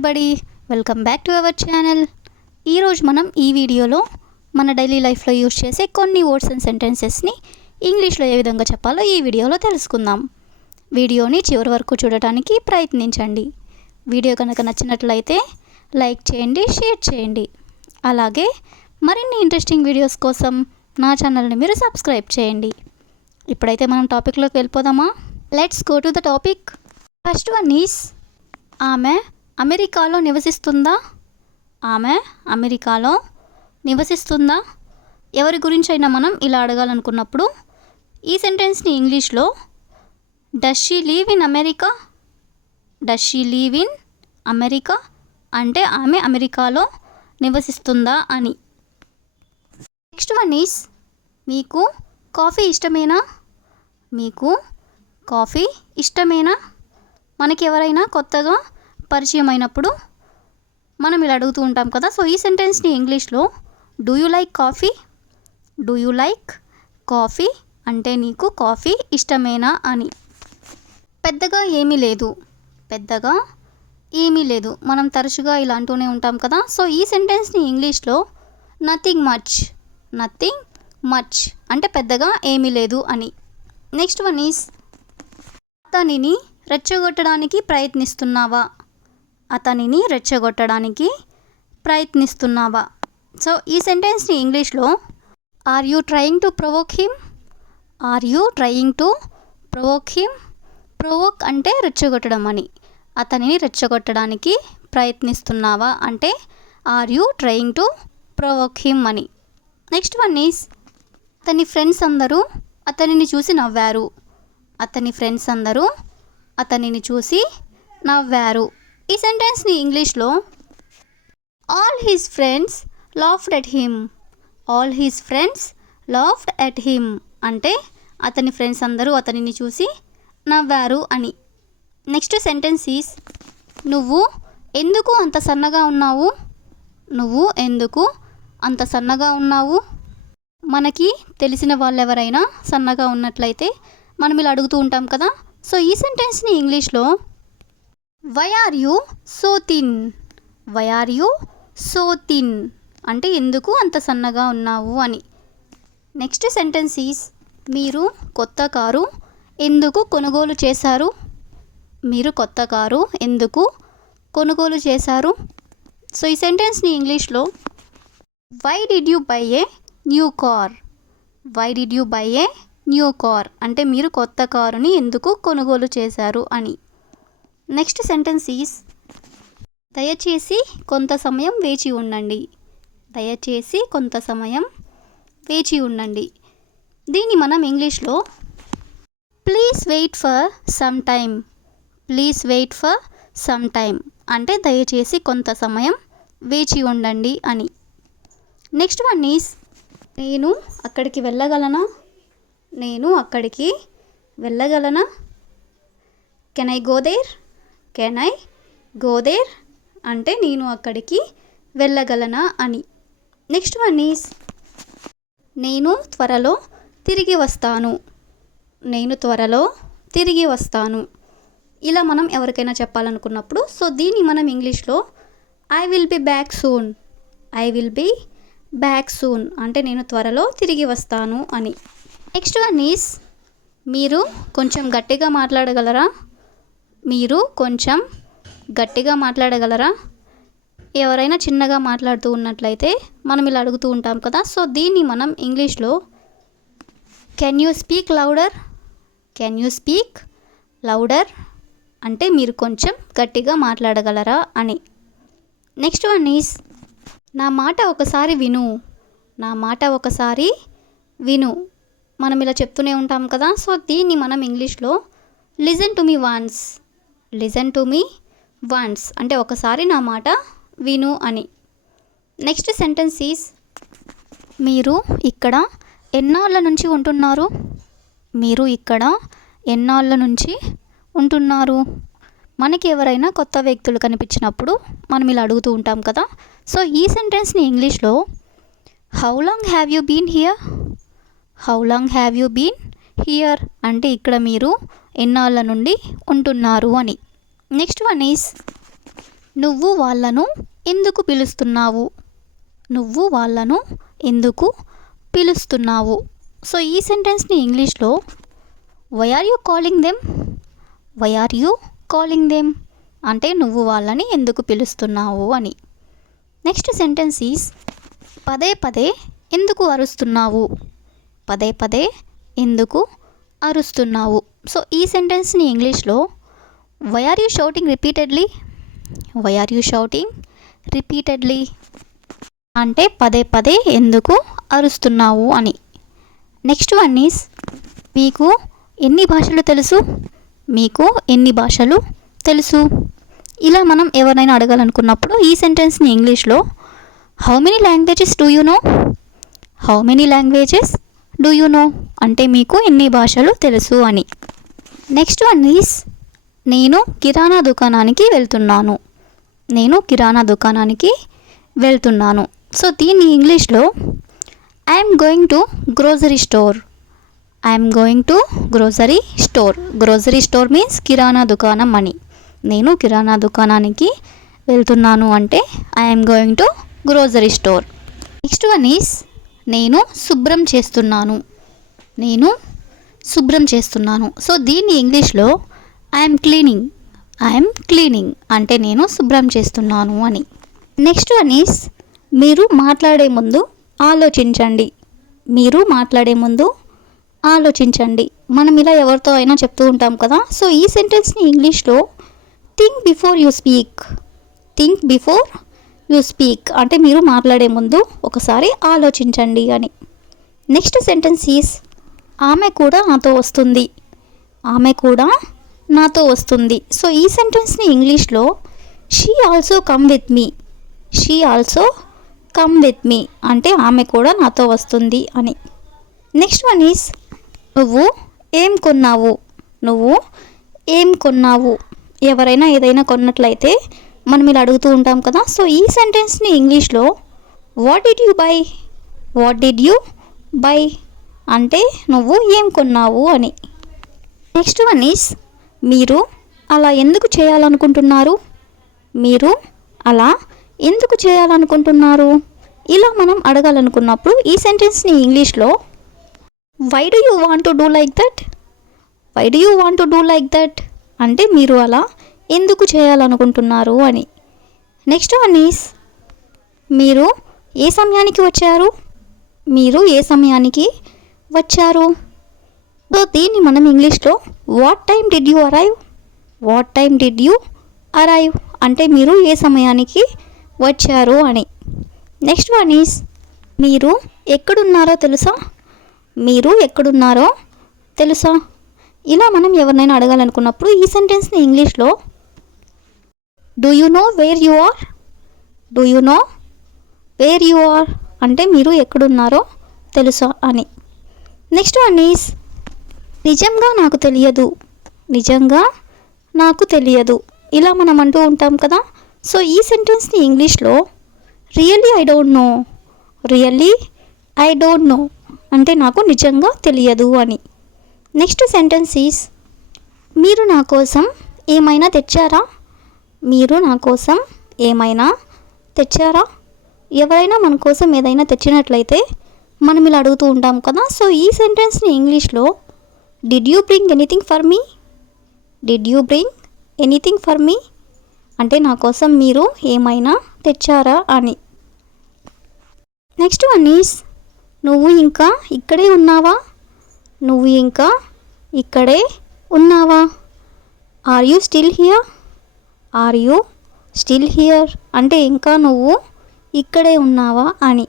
Everybody, welcome back to our channel. ఈరోజు మనం ఈ వీడియోలో మన డైలీ లైఫ్లో యూజ్ చేసే కొన్ని వర్డ్స్ అండ్ సెంటెన్సెస్ని ఇంగ్లీష్లో ఏ విధంగా చెప్పాలో ఈ వీడియోలో తెలుసుకుందాం. వీడియోని చివరి వరకు చూడటానికి ప్రయత్నించండి. వీడియో కనుక నచ్చినట్లయితే లైక్ చేయండి, షేర్ చేయండి. అలాగే మరిన్ని ఇంట్రెస్టింగ్ వీడియోస్ కోసం నా ఛానల్ని మీరు సబ్స్క్రైబ్ చేయండి. ఇప్పుడైతే మనం టాపిక్లోకి వెళ్ళిపోదామా? Let's go to the topic. First one is, ఆమె అమెరికాలో నివసిస్తుందా? ఆమె అమెరికాలో నివసిస్తుందా? ఎవరి గురించి అయినా మనం ఇలా అడగాలనుకున్నప్పుడు ఈ సెంటెన్స్ని ఇంగ్లీష్లో does she leave in America, does she leave in America అంటే ఆమె అమెరికాలో నివసిస్తుందా అని. నెక్స్ట్ వన్ ఈస్, మీకు కాఫీ ఇష్టమేనా? మీకు కాఫీ ఇష్టమేనా? మనకి ఎవరైనా కొత్తగా పరిచయం అయినప్పుడు మనం ఇలా అడుగుతూ ఉంటాం కదా. సో ఈ సెంటెన్స్ని ఇంగ్లీష్లో do you like coffee, do you like coffee అంటే నీకు కాఫీ ఇష్టమేనా అని. పెద్దగా ఏమీ లేదు, పెద్దగా ఏమీ లేదు మనం తరచుగా ఇలా అంటూనే ఉంటాం కదా. సో ఈ సెంటెన్స్ని ఇంగ్లీష్లో నథింగ్ మచ్, నథింగ్ మచ్ అంటే పెద్దగా ఏమీ లేదు అని. నెక్స్ట్ వన్ ఈస్, అతనిని రెచ్చగొట్టడానికి ప్రయత్నిస్తున్నావా? అతనిని రెచ్చగొట్టడానికి ప్రయత్నిస్తున్నావా? సో ఈ సెంటెన్స్ని ఇంగ్లీష్లో are you trying to provoke him, are you trying to provoke him. Provoke అంటే రెచ్చగొట్టడం అని. అతనిని రెచ్చగొట్టడానికి ప్రయత్నిస్తున్నావా అంటే are you trying to provoke him అని. నెక్స్ట్ వన్ ఈస్, అతని ఫ్రెండ్స్ అందరూ అతనిని చూసి నవ్వారు. అతని ఫ్రెండ్స్ అందరూ అతనిని చూసి నవ్వారు. ఈ సెంటెన్స్ని ఇంగ్లీష్లో all his friends laughed at him, all his friends laughed at him అంటే అతని ఫ్రెండ్స్ అందరూ అతనిని చూసి నవ్వారు అని. నెక్స్ట్ సెంటెన్స్ ఈస్, నువ్వు ఎందుకు అంత సన్నగా ఉన్నావు? నువ్వు ఎందుకు అంత సన్నగా ఉన్నావు? మనకి తెలిసిన వాళ్ళు ఎవరైనా సన్నగా ఉన్నట్లయితే మనం ఇలా అడుగుతూ ఉంటాం కదా. సో ఈ సెంటెన్స్ని ఇంగ్లీష్లో why are you so thin, why are you so thin అంటే ఎందుకు అంత సన్నగా ఉన్నావు అని. నెక్స్ట్ సెంటెన్స్ ఈస్, మీరు కొత్త కారు ఎందుకు కొనుగోలు చేశారు? మీరు కొత్త కారు ఎందుకు కొనుగోలు చేశారు? సో ఈ సెంటెన్స్ని ఇంగ్లీష్లో why did you buy a new car, why did you buy a new car అంటే మీరు కొత్త కారుని ఎందుకు కొనుగోలు చేశారు అని. నెక్స్ట్ సెంటెన్స్ ఈస్, దయచేసి కొంత సమయం వేచి ఉండండి, దయచేసి కొంత సమయం వేచి ఉండండి. దీన్ని మనం ఇంగ్లీష్లో please wait for some time, please wait for some time అంటే దయచేసి కొంత సమయం వేచి ఉండండి అని. నెక్స్ట్ వన్ ఈస్, నేను అక్కడికి వెళ్ళగలనా? నేను అక్కడికి వెళ్ళగలనా? Can I go there, can I go there అంటే నేను అక్కడికి వెళ్ళగలనా అని. నెక్స్ట్ వన్ ఈస్, నేను త్వరలో తిరిగి వస్తాను, నేను త్వరలో తిరిగి వస్తాను. ఇలా మనం ఎవరికైనా చెప్పాలనుకున్నప్పుడు సో దీన్ని మనం ఇంగ్లీష్లో I will be back soon, I will be back soon అంటే నేను త్వరలో తిరిగి వస్తాను అని. నెక్స్ట్ వన్ ఈస్, మీరు కొంచెం గట్టిగా మాట్లాడగలరా? మీరు కొంచెం గట్టిగా మాట్లాడగలరా? ఎవరైనా చిన్నగా మాట్లాడుతూ ఉన్నట్లయితే మనం ఇలా అడుగుతూ ఉంటాం కదా. సో దీన్ని మనం ఇంగ్లీష్లో can you speak louder, can you speak louder అంటే మీరు కొంచెం గట్టిగా మాట్లాడగలరా అని. నెక్స్ట్ వన్ ఈస్, నా మాట ఒకసారి విను, నా మాట ఒకసారి విను మనం ఇలా చెప్తూనే ఉంటాం కదా. సో దీన్ని మనం ఇంగ్లీష్లో listen to me once, listen to me once అంటే ఒకసారి నా మాట విను అని. నెక్స్ట్ సెంటెన్స్ ఈస్, మీరు ఇక్కడ ఎన్నాళ్ళ నుంచి ఉంటున్నారు? మీరు ఇక్కడ ఎన్నాళ్ళ నుంచి ఉంటున్నారు? మనకి ఎవరైనా కొత్త వ్యక్తులు కనిపించినప్పుడు మనం ఇలా అడుగుతూ ఉంటాం కదా. సో ఈ సెంటెన్స్ని ఇంగ్లీష్లో how long have you been here, how long have you been here అంటే ఇక్కడ మీరు ఎన్నాళ్ళ నుండి ఉంటున్నారు అని. నెక్స్ట్ వన్ ఈస్, నువ్వు వాళ్ళను ఎందుకు పిలుస్తున్నావు? నువ్వు వాళ్ళను ఎందుకు పిలుస్తున్నావు? సో ఈ సెంటెన్స్ని ఇంగ్లీష్లో why are you calling them? Why are you calling them అంటే నువ్వు వాళ్ళని ఎందుకు పిలుస్తున్నావు అని. నెక్స్ట్ సెంటెన్స్ ఈజ్ పదే పదే ఎందుకు అరుస్తున్నావు? పదే పదే ఎందుకు అరుస్తున్నావు? సో ఈ సెంటెన్స్ని ఇంగ్లీష్లో why are you shouting repeatedly? Why are you shouting repeatedly అంటే పదే పదే ఎందుకు అరుస్తున్నావు అని. నెక్స్ట్ వన్ ఈజ్ మీకు ఎన్ని భాషలు తెలుసు? మీకు ఎన్ని భాషలు తెలుసు? ఇలా మనం ఎవరైనా అడగాలనుకున్నప్పుడు ఈ సెంటెన్స్ని ఇంగ్లీష్లో how many languages do you no? How many languages do you no అంటే మీకు ఎన్ని భాషలు తెలుసు అని. నెక్స్ట్ వన్ ఈజ్ నేను కిరాణా దుకాణానికి వెళ్తున్నాను. నేను కిరాణా దుకాణానికి వెళ్తున్నాను. సో దీన్ని ఇంగ్లీష్లో I'm going to grocery store. I'm going to grocery store. Grocery store means కిరాణా దుకాణం అని. నేను కిరాణా దుకాణానికి వెళ్తున్నాను అంటే I'm going to grocery store. Next one is నేను శుభ్రం చేస్తున్నాను. నేను శుభ్రం చేస్తున్నాను. సో దీన్ని ఇంగ్లీష్లో ఐఎమ్ క్లీనింగ్. ఐఎమ్ క్లీనింగ్ అంటే నేను శుభ్రం చేస్తున్నాను అని. నెక్స్ట్ వన్ ఈజ్ మీరు మాట్లాడే ముందు ఆలోచించండి. మీరు మాట్లాడే ముందు ఆలోచించండి. మనం ఇలా ఎవరితో అయినా చెప్తూ ఉంటాం కదా. సో ఈ సెంటెన్స్ని ఇంగ్లీష్లో think before you speak. Think before you speak అంటే మీరు మాట్లాడే ముందు ఒకసారి ఆలోచించండి అని. నెక్స్ట్ సెంటెన్స్ ఈజ్ ఆమె కూడా నాతో వస్తుంది. ఆమె కూడా నాతో వస్తుంది. సో ఈ సెంటెన్స్ని ఇంగ్లీష్లో she also come with me. She also come with me అంటే ఆమె కూడా నాతో వస్తుంది అని. నెక్స్ట్ వన్ ఈజ్ నువ్వు ఏం కొన్నావు? నువ్వు ఏం కొన్నావు? ఎవరైనా ఏదైనా కొన్నట్లయితే మనం ఇలా అడుగుతూ ఉంటాం కదా. సో ఈ సెంటెన్స్ని ఇంగ్లీష్లో what did you by? What did you by అంటే నువ్వు ఏం కొన్నావు అని. నెక్స్ట్ వన్ ఈజ్ మీరు అలా ఎందుకు చేయాలనుకుంటున్నారు? మీరు అలా ఎందుకు చేయాలనుకుంటున్నారు? ఇలా మనం అడగాలనుకున్నప్పుడు ఈ సెంటెన్స్ని ఇంగ్లీష్లో why do you want to do like that? Why do you want to do like that అంటే మీరు అలా ఎందుకు చేయాలనుకుంటున్నారు అని. నెక్స్ట్ వన్ ఈజ్ మీరు ఏ సమయానికి వచ్చారు? మీరు ఏ సమయానికి వచ్చారు? సో దీన్ని మనం ఇంగ్లీష్లో what time did you arrive? What time did you arrive అంటే మీరు ఏ సమయానికి వచ్చారు అని. నెక్స్ట్ వన్ ఈజ్ మీరు ఎక్కడున్నారో తెలుసా? మీరు ఎక్కడున్నారో తెలుసా? ఇలా మనం ఎవరినైనా అడగాలనుకున్నప్పుడు ఈ సెంటెన్స్ని ఇంగ్లీష్లో do you know where you are? Do you know where you are అంటే మీరు ఎక్కడున్నారో తెలుసా అని. నెక్స్ట్ వన్ ఈజ్ నిజంగా నాకు తెలియదు. నిజంగా నాకు తెలియదు ఇలా మనం అంటూ ఉంటాం కదా. సో ఈ సెంటెన్స్ని ఇంగ్లీష్లో really I don't know. Really I don't know అంటే నాకు నిజంగా తెలియదు అని. నెక్స్ట్ సెంటెన్స్ ఈజ్ మీరు నా కోసం ఏమైనా తెచ్చారా? మీరు నా కోసం ఏమైనా తెచ్చారా? ఎవరైనా మన కోసం ఏదైనా తెచ్చినట్లయితే మనం ఇలా అడుగుతూ ఉంటాం కదా. సో ఈ సెంటెన్స్ని ఇంగ్లీష్లో did you bring anything for me? Did you bring anything for me అంటే నా కోసం మీరు ఏమైనా తెచ్చారా అని. నెక్స్ట్ వన్ ఈజ్ నువ్వు ఇంకా ఇక్కడే ఉన్నావా? నువ్వు ఇంకా ఇక్కడే ఉన్నావా? Are you still here? Are you still here అంటే ఇంకా నువ్వు ఇక్కడే ఉన్నావా అని.